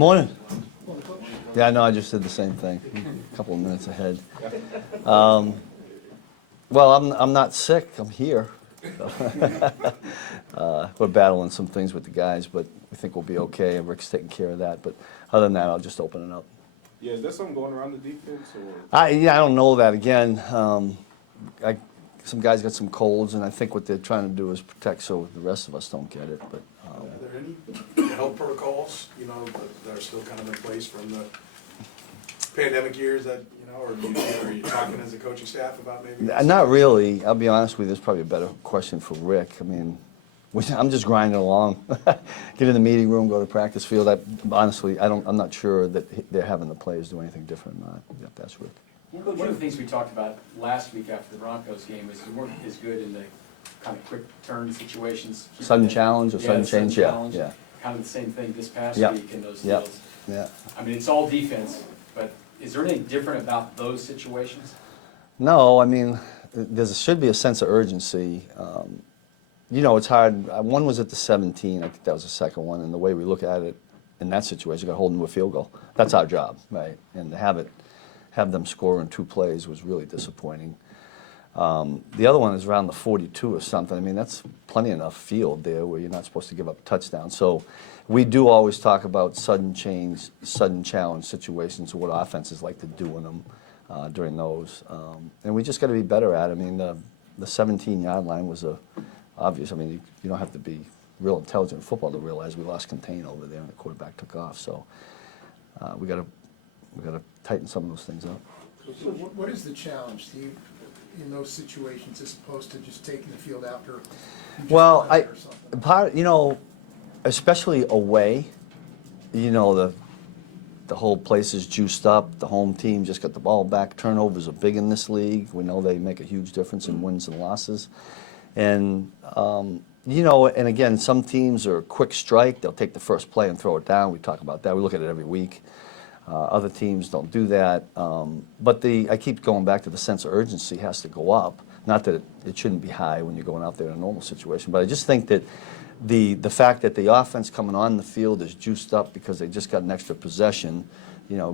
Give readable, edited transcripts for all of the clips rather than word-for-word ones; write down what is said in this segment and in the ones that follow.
Morning. Yeah, I know, I just did the same thing, a couple of minutes ahead. Well, I'm not sick, I'm here. We're battling some things with the guys, but we think we'll be okay, and Rick's taking care of that. But other than that, I'll just open it up. Yeah, is there something going around the defense? Or? I don't know that. Again, some guys got some colds, and I think what they're trying to do is protect so the rest of us don't get it. But Are there any health protocols, that are still kind of in place from the pandemic years that, or are you talking as a coaching staff about maybe? Not really. I'll be honest with you. There's probably a better question for Rick. I mean, I'm just grinding along. Get in the meeting room, go to practice field. Honestly, I'm not sure that they're having the players do anything different or not. You have to ask Rick. One of the things we talked about last week after the Broncos game is you weren't as good in the kind of quick turn situations. Sudden challenge or sudden change, challenge. yeah. Kind of the same thing this past Yep. week in those Yep. deals. Yeah. I mean, it's all defense, but is there anything different about those situations? No, I mean, there should be a sense of urgency. It's hard. One was at the 17. I think that was the second one. And the way we look at it in that situation, you got to hold them to a field goal. That's our job, right? And to have them score in 2 plays was really disappointing. The other one is around the 42 or something. I mean, that's plenty enough field there where you're not supposed to give up a touchdown. So we do always talk about sudden change, sudden challenge situations, what offenses like to do in them during those. And we just got to be better at it. I mean, the 17-yard line was obvious. I mean, you don't have to be real intelligent in football to realize we lost contain over there and the quarterback took off. So we got to tighten some of those things up. So what is the challenge, Steve, in those situations as opposed to just taking the field after? Well, especially away, the whole place is juiced up. The home team just got the ball back. Turnovers are big in this league. We know they make a huge difference in wins and losses. And, and again, some teams are quick strike. They'll take the first play and throw it down. We talk about that. We look at it every week. Other teams don't do that. But I keep going back to the sense of urgency has to go up. Not that it shouldn't be high when you're going out there in a normal situation, but I just think that the fact that the offense coming on the field is juiced up because they just got an extra possession,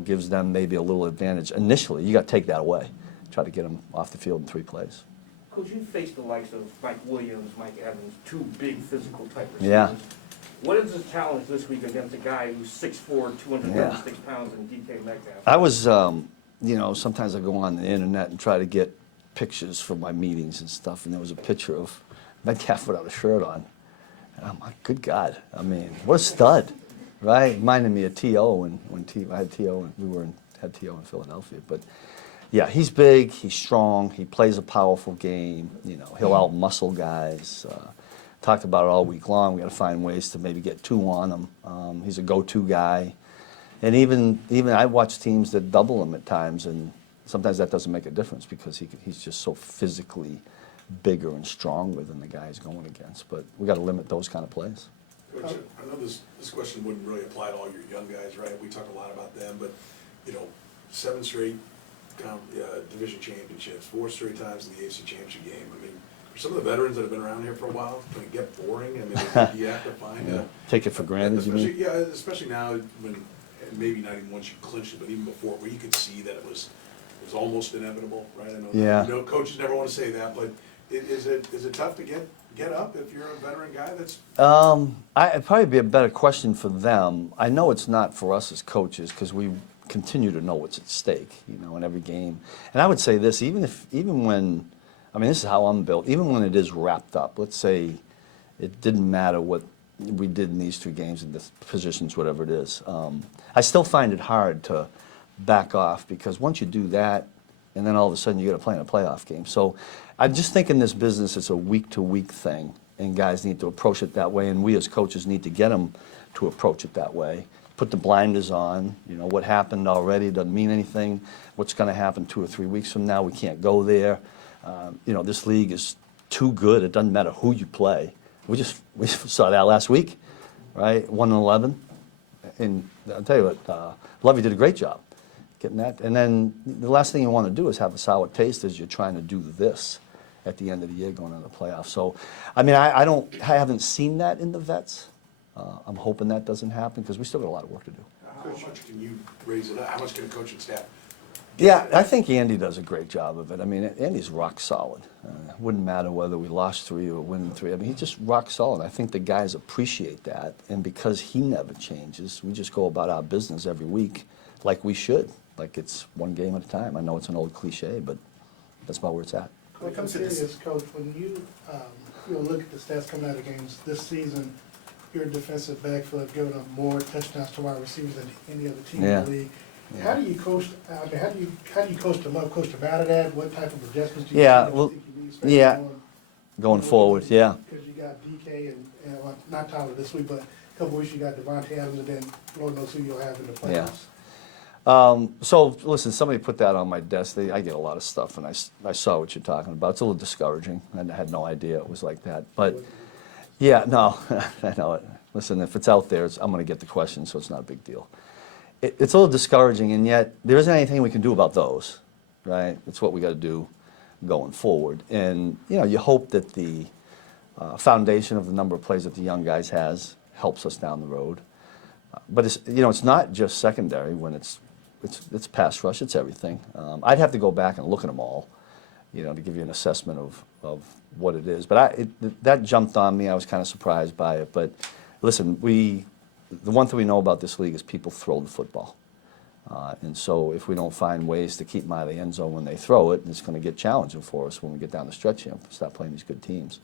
gives them maybe a little advantage. Initially, you got to take that away. Try to get them off the field in 3 plays. Coach, you faced the likes of Mike Williams, Mike Evans, 2 big physical type receivers. Yeah. What is the challenge this week against a guy who's 6'4", 236 pounds, and DK Metcalf? I was, sometimes I go on the internet and try to get pictures for my meetings and stuff, and there was a picture of Metcalf without a shirt on. And I'm like, good God. I mean, what a stud, right? Reminded me of T.O. when I had T.O. and had T.O. in Philadelphia. But, yeah, he's big, he's strong, he plays a powerful game. He'll out-muscle guys. Talked about it all week long. We got to find ways to maybe get 2 on him. He's a go-to guy. And even I watch teams that double him at times, and sometimes that doesn't make a difference because he's just so physically bigger and stronger than the guy he's going against. But we got to limit those kind of plays. Coach, I know this question wouldn't really apply to all your young guys, right? We talk a lot about them, but 7 straight division championships, 4 straight times in the AFC Championship game. I mean, for some of the veterans that have been around here for a while, can it get boring? I mean, you have to find Take it for granted, you mean? Yeah, especially now when maybe not even once you clinched it, but even before, where you could see that it was almost inevitable, right? I know coaches never want to say that, but is it tough to get up if you're a veteran guy that's... It'd probably be a better question for them. I know it's not for us as coaches because we continue to know what's at stake, in every game. And I would say this, even when, this is how I'm built, even when it is wrapped up, let's say it didn't matter what we did in these 2 games in the positions, whatever it is, I still find it hard to back off because once you do that, and then all of a sudden you got to play in a playoff game. So I just think in this business it's a week-to-week thing, and guys need to approach it that way, and we as coaches need to get them to approach it that way. Put the blinders on, what happened already doesn't mean anything. What's going to happen 2 or 3 weeks from now, we can't go there. This league is too good. It doesn't matter who you play. We saw that last week, right? 1-11. And I'll tell you what, Lovey did a great job getting that. And then the last thing you want to do is have a sour taste as you're trying to do this at the end of the year going into the playoffs. So, I haven't seen that in the vets. I'm hoping that doesn't happen because we still got a lot of work to do. How much can you raise it up? How much can a coaching staff? Yeah, I think Andy does a great job of it. I mean, Andy's rock solid. Wouldn't matter whether we lost 3 or win 3. I mean, he's just rock solid. I think the guys appreciate that, and because he never changes, we just go about our business every week like we should, like it's one game at a time. I know it's an old cliche, but that's about where it's at. When it comes to this, Coach, when you look at the stats coming out of games this season, your defensive backfield have given up more touchdowns to wide receivers than any other team Yeah. in the league. How do you coach? I mean, how do you coach them up, coach them out of that? What type of adjustments do you Yeah, think well, you need, especially yeah. Going forward, yeah. Because you got DK and well, not Tyler this week, but a couple weeks you got Devontae Adams, and then Lord knows who you'll have in the playoffs. So listen, somebody put that on my desk. I get a lot of stuff, and I saw what you're talking about. It's a little discouraging. I had no idea it was like that. But yeah, no, I know it. Listen, if it's out there, I'm going to get the question, so it's not a big deal. It's a little discouraging, and yet there isn't anything we can do about those, right? It's what we got to do going forward. And you hope that the foundation of the number of plays that the young guys has helps us down the road. But it's not just secondary when it's pass rush, it's everything. I'd have to go back and look at them all, to give you an assessment of what it is. But that jumped on me. I was kind of surprised by it. But listen, the one thing we know about this league is people throw the football. And so if we don't find ways to keep them out of the end zone when they throw it, it's going to get challenging for us when we get down the stretch here and start playing these good teams.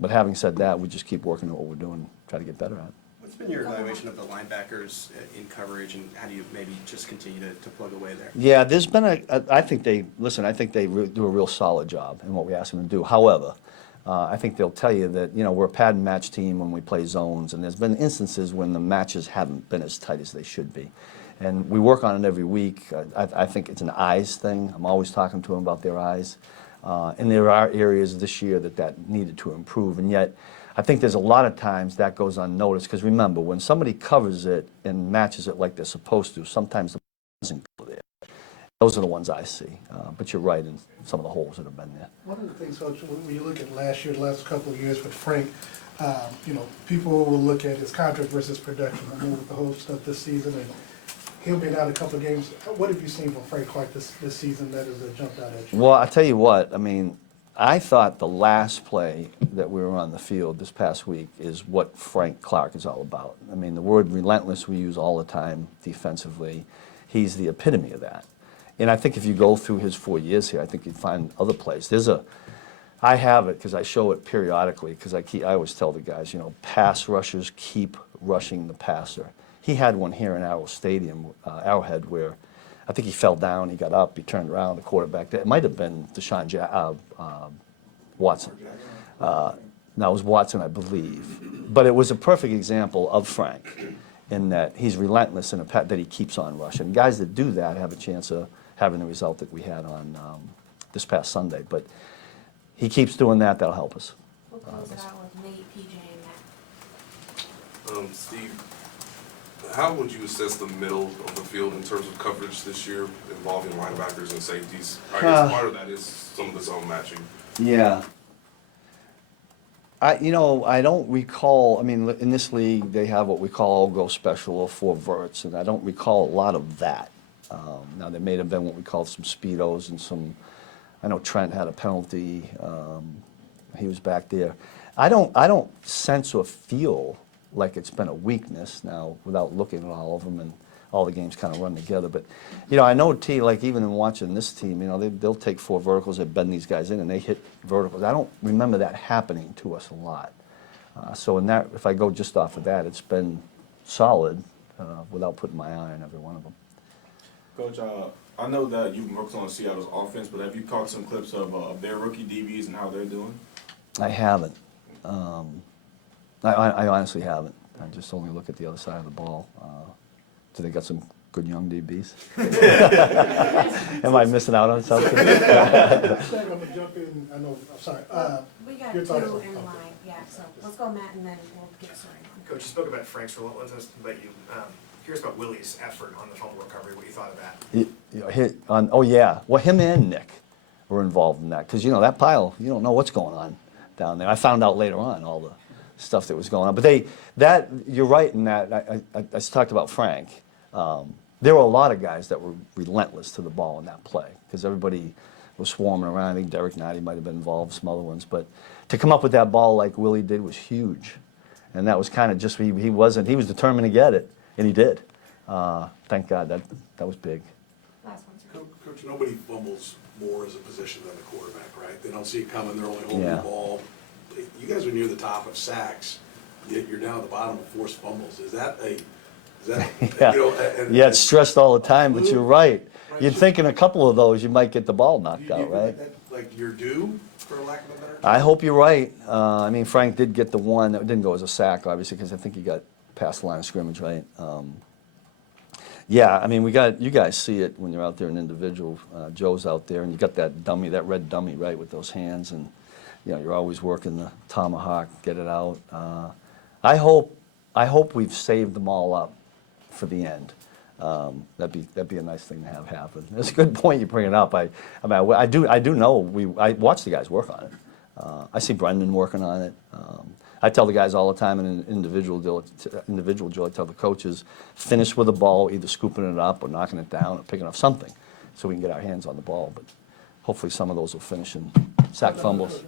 But having said that, we just keep working at what we're doing, try to get better at it. What's been your evaluation of the linebackers in coverage, and how do you maybe just continue to plug away there? Yeah, there's been I think they do a real solid job in what we ask them to do. However, I think they'll tell you that, we're a pad and match team when we play zones, and there's been instances when the matches haven't been as tight as they should be. And we work on it every week. I think it's an eyes thing. I'm always talking to them about their eyes. And there are areas this year that needed to improve, and yet I think there's a lot of times that goes unnoticed, because remember, when somebody covers it and matches it like they're supposed to, sometimes the doesn't go there. Those are the ones I see. But you're right in some of the holes that have been there. One of the things, Coach, when you look at last year, the last couple of years with Frank, people will look at his contract versus production. I know with the whole stuff this season, and he'll be out a couple of games. What have you seen from Frank Clark this season that has jumped out at you? Well, I tell you what, I mean, I thought the last play that we were on the field this past week is what Frank Clark is all about. I mean, the word relentless we use all the time defensively. He's the epitome of that. And I think if you go through his 4 years here, I think you'd find other plays. I have it because I show it periodically, because I always tell the guys, pass rushers keep rushing the passer. He had one here in Arrowhead, where I think he fell down, he got up, he turned around, the quarterback. It might have been Watson. No, it was Watson, I believe. But it was a perfect example of Frank, in that he's relentless in that he keeps on rushing. Guys that do that have a chance of having the result that we had on this past Sunday. But he keeps doing that, that'll help us. We'll close it out with Nate, PJ, and Matt. Steve, how would you assess the middle of the field in terms of coverage this year involving linebackers and safeties? I guess part of that is some of the zone matching. Yeah. I don't recall, in this league, they have what we call all-go special, or 4 verts, and I don't recall a lot of that. Now, there may have been what we call some speedos and I know Trent had a penalty. He was back there. I don't sense or feel like it's been a weakness now, without looking at all of them, and all the games kind of run together. But, I know, like even in watching this team, they'll take 4 verticals, they bend these guys in, and they hit verticals. I don't remember that happening to us a lot. So in that, if I go just off of that, it's been solid without putting my eye on every one of them. Coach, I know that you've worked on Seattle's offense, but have you caught some clips of their rookie DBs and how they're doing? I haven't. I honestly haven't. I just only look at the other side of the ball. Do they got some good young DBs? Am I missing out on something? I'm gonna jump in. I know. I'm sorry. We got your 2 thoughts? in line, yeah, so let's go Matt, and then we'll get started. Coach, you spoke about Frank's relentlessness, but curious about Willie's effort on the fumble recovery, what you thought of that. Well, him and Nick were involved in that, because that pile, you don't know what's going on down there. I found out later on all stuff that was going on. But you're right in that. I talked about Frank. There were a lot of guys that were relentless to the ball in that play because everybody was swarming around. I think Derek Nottie might have been involved, some other ones. But to come up with that ball like Willie did was huge. And that was kind of just, he was determined to get it, and he did. Thank God, that was big. Last one, sir. Coach, nobody fumbles more as a position than the quarterback, right? They don't see it coming, they're only holding Yeah. the ball. You guys are near the top of sacks, yet you're down at the bottom of forced fumbles. Is that, Yeah, you know, yeah, it's stressed all the time, but you're right. Right. You'd think in a couple of those you might get the ball do knocked you out, right? like you're due, for lack of a better term? I hope you're right. I mean, Frank did get the one that didn't go as a sack, obviously, because I think he got past the line of scrimmage, right? Yeah, I mean, you guys see it when you're out there in individual. Joe's out there, and you got that dummy, that red dummy, right, with those hands, and you're always working the tomahawk, get it out. I hope we've saved them all up for the end. That'd be a nice thing to have happen. It's a good point you bring it up. I do know I watch the guys work on it. I see Brendan working on it. I tell the guys all the time in an individual drill, I tell the coaches, finish with the ball, either scooping it up or knocking it down or picking up something so we can get our hands on the ball. But hopefully some of those will finish in sack fumbles.